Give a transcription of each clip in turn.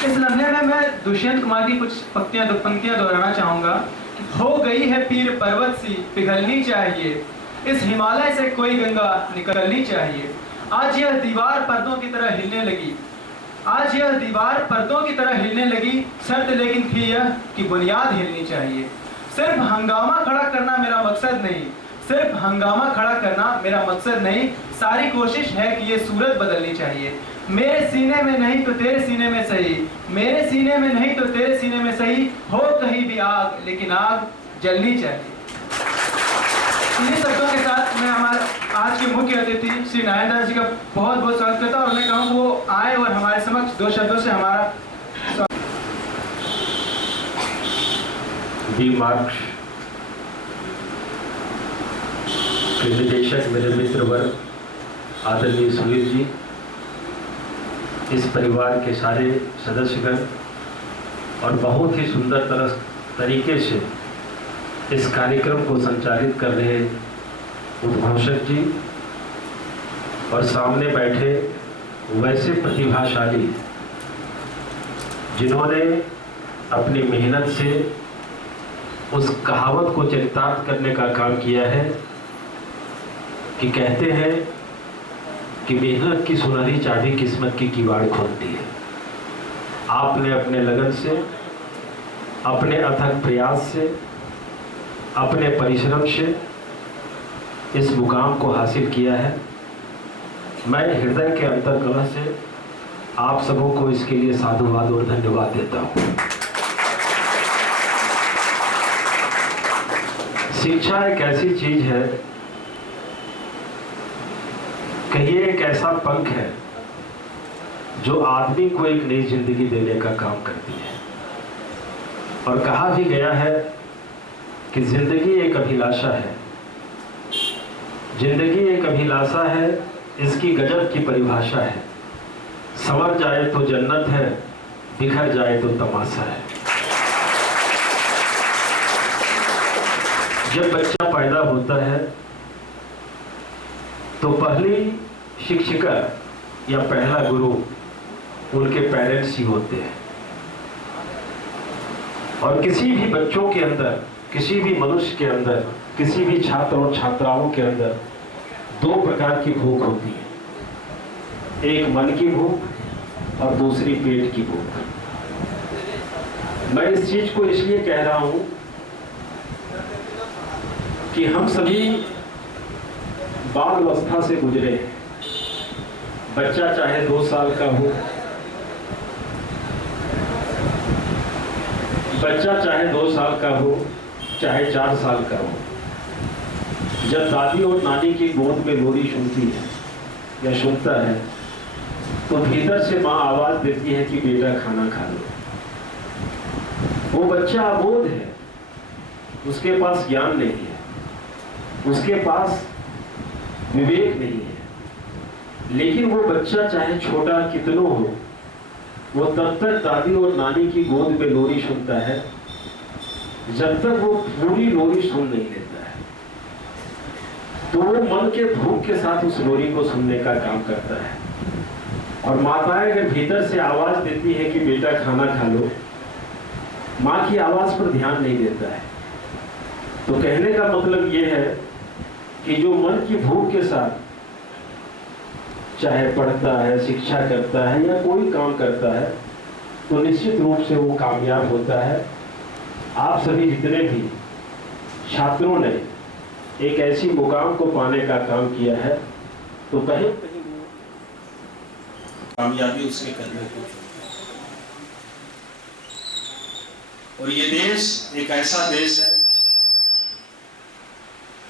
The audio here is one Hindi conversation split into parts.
इस लम्हे में मैं दुष्यंत कुमार की कुछ पंक्तियां दोहराना चाहूंगा। हो गई है पीर पर्वत सी पिघलनी चाहिए, इस हिमालय से कोई गंगा निकलनी चाहिए। आज यह दीवार पर्दों की तरह हिलने लगी, आज यह दीवार पर्दों की तरह हिलने लगी, शर्त लेकिन थी यह कि बुनियाद हिलनी चाहिए। सिर्फ हंगामा खड़ा करना मेरा मकसद नहीं, सिर्फ हंगामा खड़ा करना मेरा मकसद नहीं, सारी कोशिश है कि ये सूरत बदलनी चाहिए। मेरे सीने में नहीं तो तेरे सीने में सही, मेरे सीने में नहीं तो तेरे सीने में सही, हो कहीं भी आग लेकिन आग जलनी चाहिए। इन्हीं शब्दों के साथ मैं हमारे आज के मुख्य अतिथि श्री नारायण दास जी का बहुत बहुत स्वागत करता हूँ और मैं कहूँ वो आए और हमारे समक्ष दो शब्दों से हमारा डी मार्क्स के निदेशक मेरे मित्र वर्ग आदरणीय सुनील जी, इस परिवार के सारे सदस्यगण और बहुत ही सुंदर तरीके से इस कार्यक्रम को संचालित कर रहे उद्घोषक जी और सामने बैठे वैसे प्रतिभाशाली जिन्होंने अपनी मेहनत से उस कहावत को चरितार्थ करने का काम किया है कि कहते हैं कि मेहनत की सुनहरी चाबी किस्मत की किवाड़ खोलती है। आपने अपने लगन से, अपने अथक प्रयास से, अपने परिश्रम से इस मुकाम को हासिल किया है। मैं हृदय के अंतर्कलह से आप सबों को इसके लिए साधुवाद और धन्यवाद देता हूँ। शिक्षा एक ऐसी चीज है, कहिए एक ऐसा पंख है जो आदमी को एक नई जिंदगी देने का काम करती है। और कहा भी गया है कि जिंदगी एक अभिलाषा है, जिंदगी एक अभिलाषा है, इसकी गजब की परिभाषा है। संवर जाए तो जन्नत है, बिखर जाए तो तमाशा है। जब बच्चा पैदा होता है तो पहली शिक्षिका या पहला गुरु उनके पेरेंट्स ही होते हैं। और किसी भी बच्चों के अंदर, किसी भी मनुष्य के अंदर, किसी भी छात्र और छात्राओं के अंदर दो प्रकार की भूख होती है, एक मन की भूख और दूसरी पेट की भूख। मैं इस चीज को इसलिए कह रहा हूं कि हम सभी बाल अवस्था से गुजरे हैं। बच्चा चाहे 2 साल का हो, बच्चा चाहे 2 साल का हो, चाहे 4 साल का हो, जब दादी और नानी की गोद में लोरी सुनती है या सुनता है तो भीतर से माँ आवाज देती है कि बेटा खाना खा लो। वो बच्चा अबोध है, उसके पास ज्ञान नहीं है, उसके पास विवेक नहीं है, लेकिन वो बच्चा चाहे छोटा कितना हो, वो तब तक दादी और नानी की गोद में लोरी सुनता है जब तक वो पूरी लोरी सुन नहीं लेता है। तो वो मन के भूख के साथ उस लोरी को सुनने का काम करता है। और माताएं अगर भीतर से आवाज देती है कि बेटा खाना खा लो, माँ की आवाज पर ध्यान नहीं देता है। तो कहने का मतलब ये है कि जो मन की भूख के साथ चाहे पढ़ता है, शिक्षा करता है या कोई काम करता है तो निश्चित रूप से वो कामयाब होता है। आप सभी जितने भी छात्रों ने एक ऐसी मुकाम को पाने का काम किया है तो कहीं कामयाबी उसके कदमों को। और ये देश एक ऐसा देश है,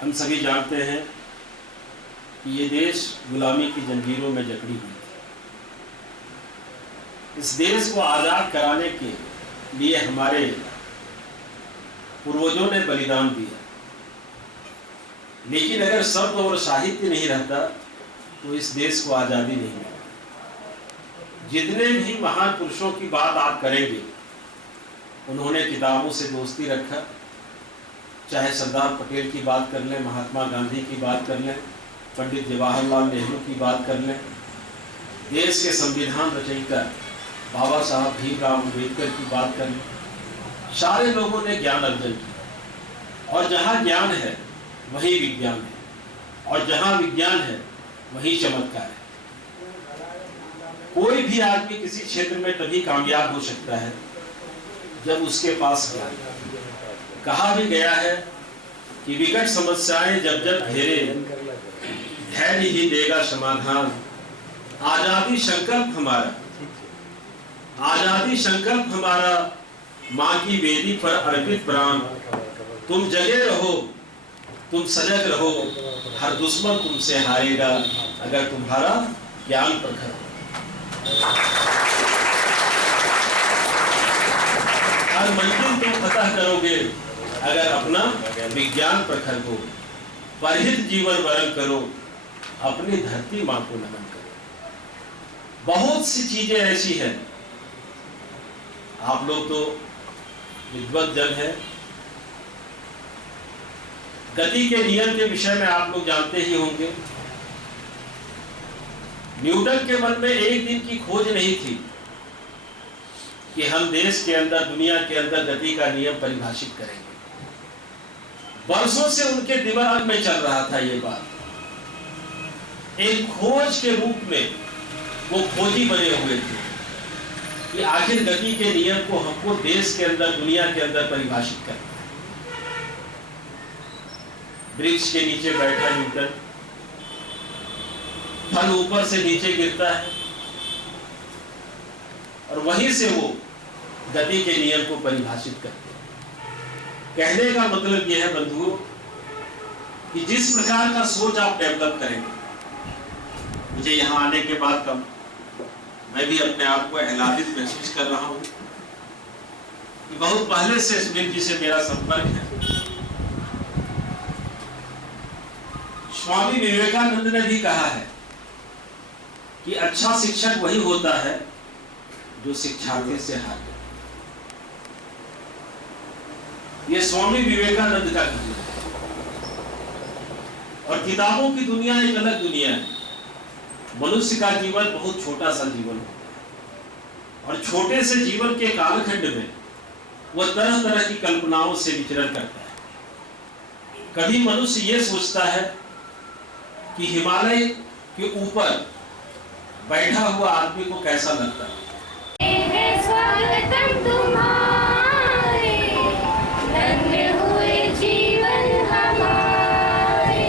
हम सभी जानते हैं कि ये देश गुलामी की जंजीरों में जकड़ी हुई थी। इस देश को आज़ाद कराने के लिए हमारे पूर्वजों ने बलिदान दिया, लेकिन अगर शब्द और साहित्य नहीं रहता तो इस देश को आज़ादी नहीं मिलती। जितने भी महान पुरुषों की बात आप करेंगे, उन्होंने किताबों से दोस्ती रखा, चाहे सरदार पटेल की बात कर लें, महात्मा गांधी की बात कर लें, पंडित जवाहरलाल नेहरू की बात कर लें, देश के संविधान रचयिता बाबा साहब भीमराव अम्बेडकर की बात करें, सारे लोगों ने ज्ञान अर्जन किया। और जहाँ ज्ञान है वही विज्ञान है, और जहाँ विज्ञान है वही चमत्कार है। कोई भी आदमी किसी क्षेत्र में तभी कामयाब हो सकता है जब उसके पास ज्ञान। कहा भी गया है कि विकट समस्याएं जब जब घेरे, धैर्य ही देगा समाधान। आजादी संकल्प हमारा, आजादी संकल्प हमारा, माँ की वेदी पर अर्पित प्राण। तुम जगे रहो, तुम सजग रहो, हर दुश्मन तुमसे हारेगा अगर तुम्हारा ज्ञान प्रखर हो। हर मंजिल तुम फतह करोगे अगर अपना विज्ञान प्रखर हो। परहित जीवन वरण करो, अपनी धरती मां को नमन करो। बहुत सी चीजें ऐसी हैं, आप लोग तो विद्वत जन है, गति के नियम के विषय में आप लोग जानते ही होंगे। न्यूटन के मन में एक दिन की खोज नहीं थी कि हम देश के अंदर, दुनिया के अंदर गति का नियम परिभाषित करेंगे। वर्षों से उनके दिमाग में चल रहा था ये बात। एक खोज के रूप में वो खोजी बने हुए थे कि आखिर गति के नियम को हमको देश के अंदर, दुनिया के अंदर परिभाषित करना है। वृक्ष के नीचे बैठा न्यूटन, फल ऊपर से नीचे गिरता है और वहीं से वो गति के नियम को परिभाषित करते हैं। कहने का मतलब यह है बंधुओं कि जिस प्रकार का सोच आप डेवलप करेंगे, मुझे यहां आने के बाद कब मैं भी अपने आप को आह्लादित महसूस कर रहा हूं कि बहुत पहले से सुनील जी से मेरा संपर्क है। स्वामी विवेकानंद ने भी कहा है कि अच्छा शिक्षक वही होता है जो शिक्षार्थी से हार जाए। ये स्वामी विवेकानंद का कहना है। और किताबों की दुनिया एक अलग दुनिया है। मनुष्य का जीवन बहुत छोटा सा जीवन होता है और छोटे से जीवन के कालखंड में वह तरह तरह की कल्पनाओं से विचरण करता है। कभी मनुष्य यह सोचता है कि हिमालय के ऊपर बैठा हुआ आदमी को कैसा लगता है। स्वागतम तुम्हारे, धन्य हुए जीवन हमारे,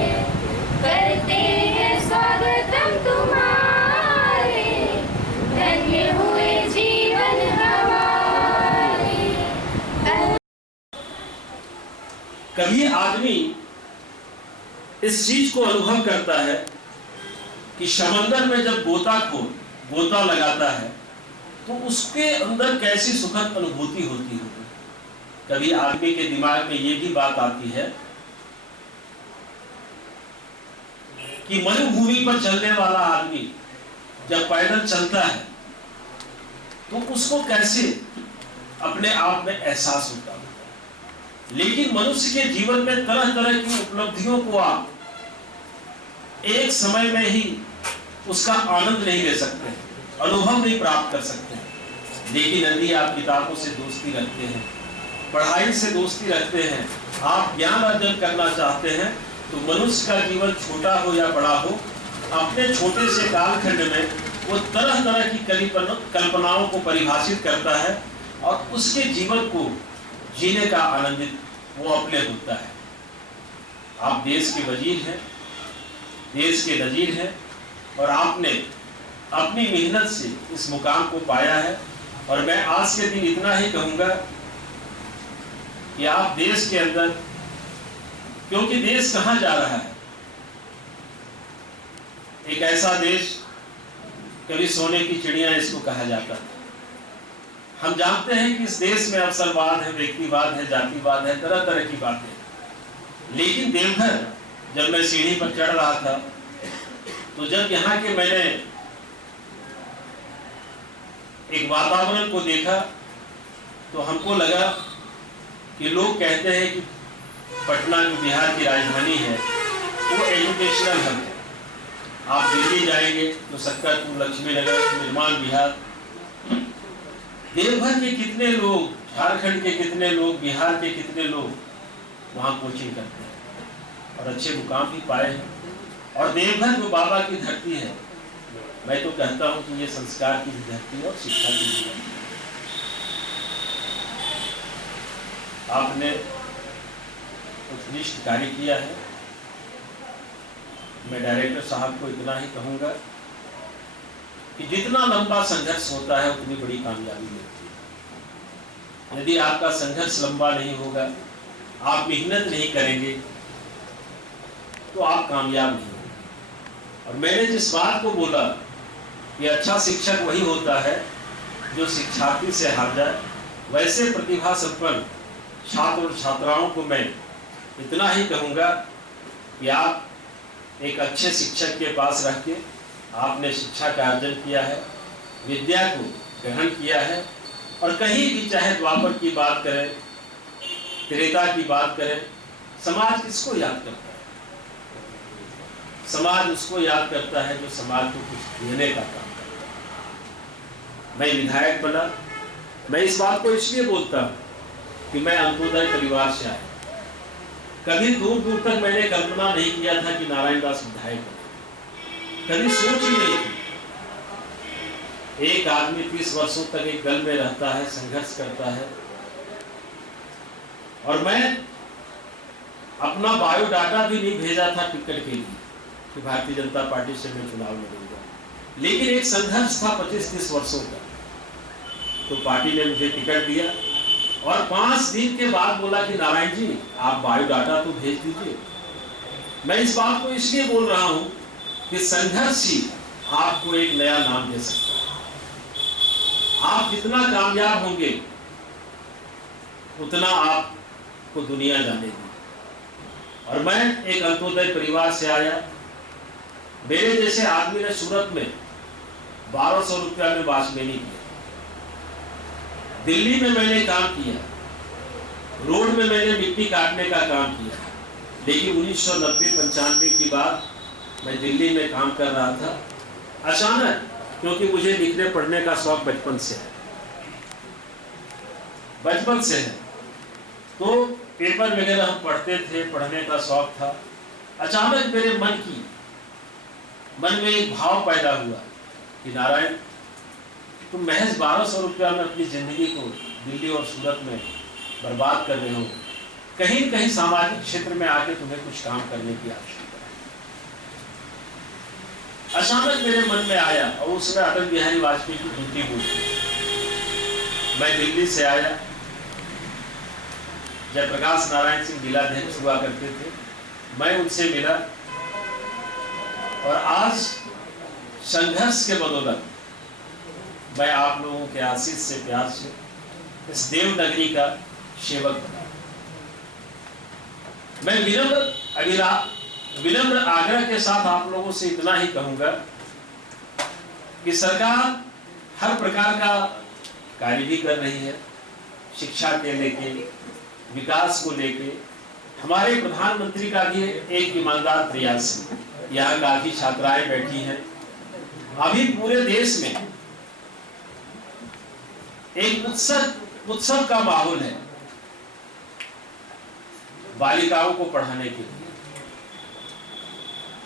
करते हैं स्वागतम तुम्हारे, धन्य हुए जीवन हमारे। कभी आदमी इस चीज को अनुभव करता है कि समंदर में जब गोता लगाता है तो उसके अंदर कैसी सुखद अनुभूति होती होगी। कभी आदमी के दिमाग में ये भी बात आती है कि मरुभूमि पर चलने वाला आदमी जब पैदल चलता है तो उसको कैसे अपने आप में एहसास होता है। लेकिन मनुष्य के जीवन में तरह तरह की उपलब्धियों को आप एक समय में ही उसका आनंद नहीं ले सकते, अनुभव नहीं प्राप्त कर सकते। लेकिन यदि आप किताबों से दोस्ती रखते हैं, पढ़ाई से दोस्ती रखते हैं, आप ज्ञान अर्जन करना चाहते हैं, तो मनुष्य का जीवन छोटा हो या बड़ा हो, अपने छोटे से कालखंड में वो तरह तरह की कल्पनाओं को परिभाषित करता है और उसके जीवन को जीने का आनंदित वो अपने होता है। आप देश के वजीर हैं, देश के नजीर हैं और आपने अपनी मेहनत से इस मुकाम को पाया है। और मैं आज के दिन इतना ही कहूंगा कि आप देश के अंदर, क्योंकि देश कहां जा रहा है, एक ऐसा देश, कभी सोने की चिड़िया इसको कहा जाता है। हम जानते हैं कि इस देश में अवसरवाद है, व्यक्तिवाद है, जातिवाद है, तरह तरह की बातें। लेकिन देवघर जब मैं सीढ़ी पर चढ़ रहा था तो जब यहाँ के मैंने एक वातावरण को देखा तो हमको लगा कि लोग कहते हैं कि पटना जो बिहार की राजधानी है वो एजुकेशनल हब है। आप दिल्ली जाएंगे तो सकरपुर, लक्ष्मी नगर, निर्माण बिहार, देवघर के कितने लोग, झारखंड के कितने लोग, बिहार के कितने लोग वहाँ कोचिंग करते हैं और अच्छे मुकाम भी पाए हैं। और देवघर जो बाबा की धरती है, मैं तो कहता हूँ कि ये संस्कार की भी धरती है और शिक्षा की भी धरती है। आपने उत्कृष्ट कार्य किया है। मैं डायरेक्टर साहब को इतना ही कहूँगा कि जितना लंबा संघर्ष होता है उतनी बड़ी कामयाबी मिलती है। यदि आपका संघर्ष लंबा नहीं होगा, आप मेहनत नहीं करेंगे, तो आप कामयाब नहीं होंगे। और मैंने जिस बात को बोला कि अच्छा शिक्षक वही होता है जो शिक्षार्थी से हार जाए, वैसे प्रतिभा संपन्न छात्र और छात्राओं को मैं इतना ही कहूँगा कि आप एक अच्छे शिक्षक के पास रह के आपने शिक्षा का अर्जन किया है, विद्या को ग्रहण किया है, और कहीं भी चाहे द्वापर की बात करें, त्रेता की बात करें, समाज किसको याद करता है? समाज उसको याद करता है जो समाज को कुछ देने का काम करता है। मैं विधायक बना, मैं इस बात को इसलिए बोलता हूँ कि मैं अंत्योदय परिवार से आया। कभी दूर दूर तक मैंने कल्पना नहीं किया था कि नारायण दास विधायक बने, कभी सोच ही नहीं थी। एक आदमी 30 वर्षों तक एक दल में रहता है, संघर्ष करता है, और मैं अपना बायोडाटा भी नहीं भेजा था टिकट के लिए कि भारतीय जनता पार्टी से मैं चुनाव लड़ूंगा, लेकिन एक संघर्ष था 25-30 वर्षों का। तो पार्टी ने मुझे टिकट दिया और 5 दिन के बाद बोला कि नारायण जी आप बायोडाटा तो भेज दीजिए। मैं इस बात को इसलिए बोल रहा हूं कि संघर्ष ही आपको एक नया नाम दे सकता है। आप जितना कामयाब होंगे उतना आपको दुनिया जानेगी। और मैं एक अंत्योदय परिवार से आया। मेरे जैसे आदमी ने सूरत में 1200 रुपया में वाचमैनी किया, दिल्ली में मैंने काम किया, रोड में मैंने मिट्टी काटने का काम किया, लेकिन 1990-95 की बात मैं दिल्ली में काम कर रहा था। अचानक, क्योंकि मुझे लिखने पढ़ने का शौक बचपन से है, तो पेपर वगैरह हम पढ़ते थे, पढ़ने का शौक था। अचानक मेरे मन में एक भाव पैदा हुआ कि नारायण तुम महज 1200 रुपया में अपनी जिंदगी को दिल्ली और सूरत में बर्बाद कर रहे हो, कहीं न कहीं सामाजिक क्षेत्र में आके तुम्हें कुछ काम करने की आवश्यकता है। अचानक मेरे मन में आया, और उसमें अटल बिहारी वाजपेयी की ड्यूटी बोली। मैं दिल्ली से आया, जयप्रकाश नारायण सिंह जिलाध्यक्ष हुआ करते थे, मैं उनसे मिला, और आज संघर्ष के बदौलत मैं आप लोगों के आशीष से, प्यार से इस देवनगरी का सेवक बना। मैं विनम्र आग्रह के साथ आप लोगों से इतना ही कहूंगा कि सरकार हर प्रकार का कार्य भी कर रही है, शिक्षा के लेके, विकास को लेके। हमारे प्रधानमंत्री का भी एक ईमानदार प्रयास है। यहाँ काफी छात्राएं बैठी हैं। अभी पूरे देश में एक उत्सव का माहौल है बालिकाओं को पढ़ाने के लिए,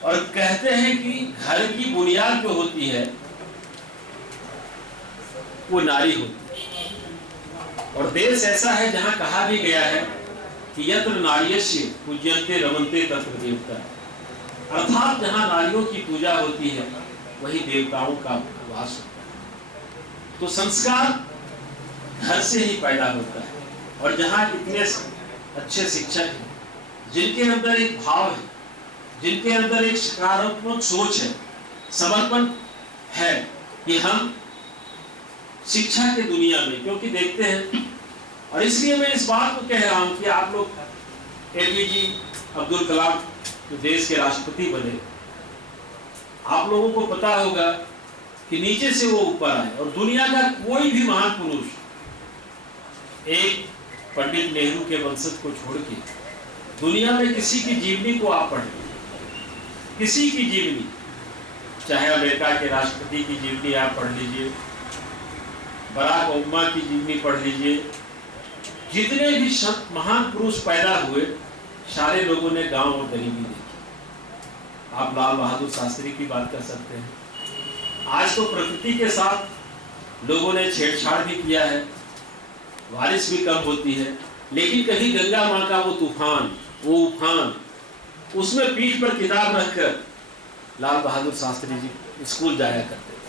और कहते हैं कि घर की बुनियाद जो होती है वो नारी होती है। और देश ऐसा है जहां कहा भी गया है कि यत्र नार्यस्य पूज्यन्ते रमन्ते तत्र देवता, अर्थात जहां नारियों की पूजा होती है वही देवताओं का वास होता है। तो संस्कार घर से ही पैदा होता है, और जहाँ इतने अच्छे शिक्षक हैं जिनके अंदर एक भाव है, जिनके अंदर एक सकारात्मक सोच है, समर्पण है कि हम शिक्षा की दुनिया में, क्योंकि देखते हैं, और इसलिए मैं इस बात को कह रहा हूं कि आप लोग APJ अब्दुल कलाम जो देश के राष्ट्रपति बने, आप लोगों को पता होगा कि नीचे से वो ऊपर आए, और दुनिया का कोई भी महान पुरुष एक पंडित नेहरू के वंशज को छोड़ के दुनिया में किसी की जीवनी को आप पढ़ें, किसी की जीवनी, चाहे अमेरिका के राष्ट्रपति की जीवनी आप पढ़ लीजिए, बराक ओबामा की जीवनी पढ़ लीजिए। जितने भी संत महान पुरुष पैदा हुए, सारे लोगों ने गांव और गरीबी देखी। आप लाल बहादुर शास्त्री की बात कर सकते हैं। आज तो प्रकृति के साथ लोगों ने छेड़छाड़ भी किया है, बारिश भी कम होती है, लेकिन कहीं गंगा माँ का वो तूफान, वो उफान, उसमें पीठ पर किताब रखकर लाल बहादुर शास्त्री जी स्कूल जाया करते थे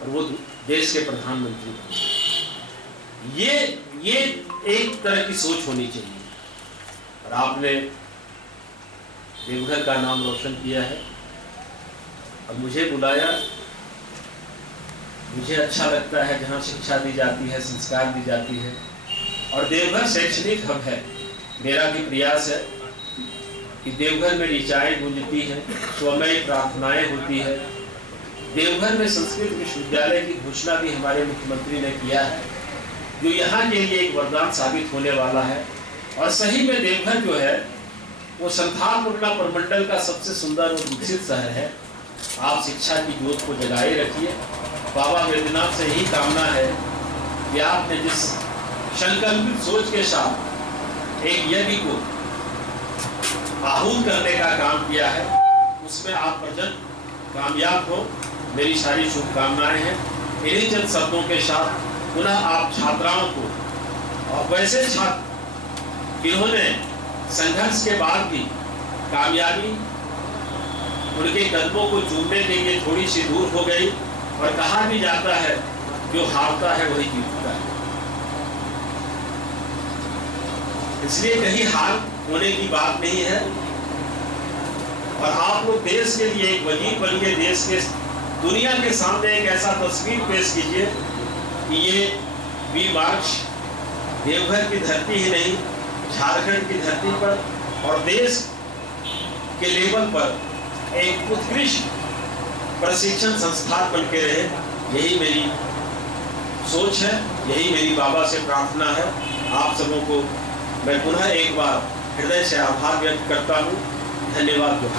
और वो देश के प्रधानमंत्री थे। ये एक तरह की सोच होनी चाहिए। और आपने देवघर का नाम रोशन किया है और मुझे बुलाया। मुझे अच्छा लगता है जहाँ शिक्षा दी जाती है, संस्कार दी जाती है, और देवघर शैक्षणिक हब है। मेरा भी प्रयास है कि देवघर में ऋचाएं गूंजती हैं, स्वमय प्रार्थनाएं होती है। देवघर में संस्कृत विश्वविद्यालय की घोषणा भी हमारे मुख्यमंत्री ने किया है, जो यहाँ के लिए एक वरदान साबित होने वाला है। और सही में देवघर जो है वो संथालपुरना प्रमंडल का सबसे सुंदर और विकसित शहर है। आप शिक्षा की ज्योत को जगाए रखिए। बाबा वैद्यनाथ से यही कामना है कि आपने जिस संकल्पित सोच के साथ एक यज्ञ को आहूत करने का काम किया है, उसमें आप प्रजन कामयाब हो। मेरी सारी शुभकामनाएं हैं। इन्हीं चंद शब्दों के साथ पुनः आप छात्राओं को, और वैसे छात्र जिन्होंने संघर्ष के बाद भी कामयाबी उनके कदमों को चूमने के लिए थोड़ी सी दूर हो गई, और कहा भी जाता है जो हारता है वही जीतता है। इसलिए कहीं हार होने की बात नहीं है। और आप लोग देश के लिए एक वजीर बनिए, देश के दुनिया के सामने एक ऐसा तस्वीर पेश कीजिए कि ये वी मार्च देवघर की धरती ही नहीं, झारखंड की धरती पर और देश के लेवल पर एक उत्कृष्ट प्रशिक्षण संस्थान बन के रहे। यही मेरी सोच है, यही मेरी बाबा से प्रार्थना है। आप सबों को मैं पुनः एक बार हृदय से आभार व्यक्त करता हूँ। धन्यवाद।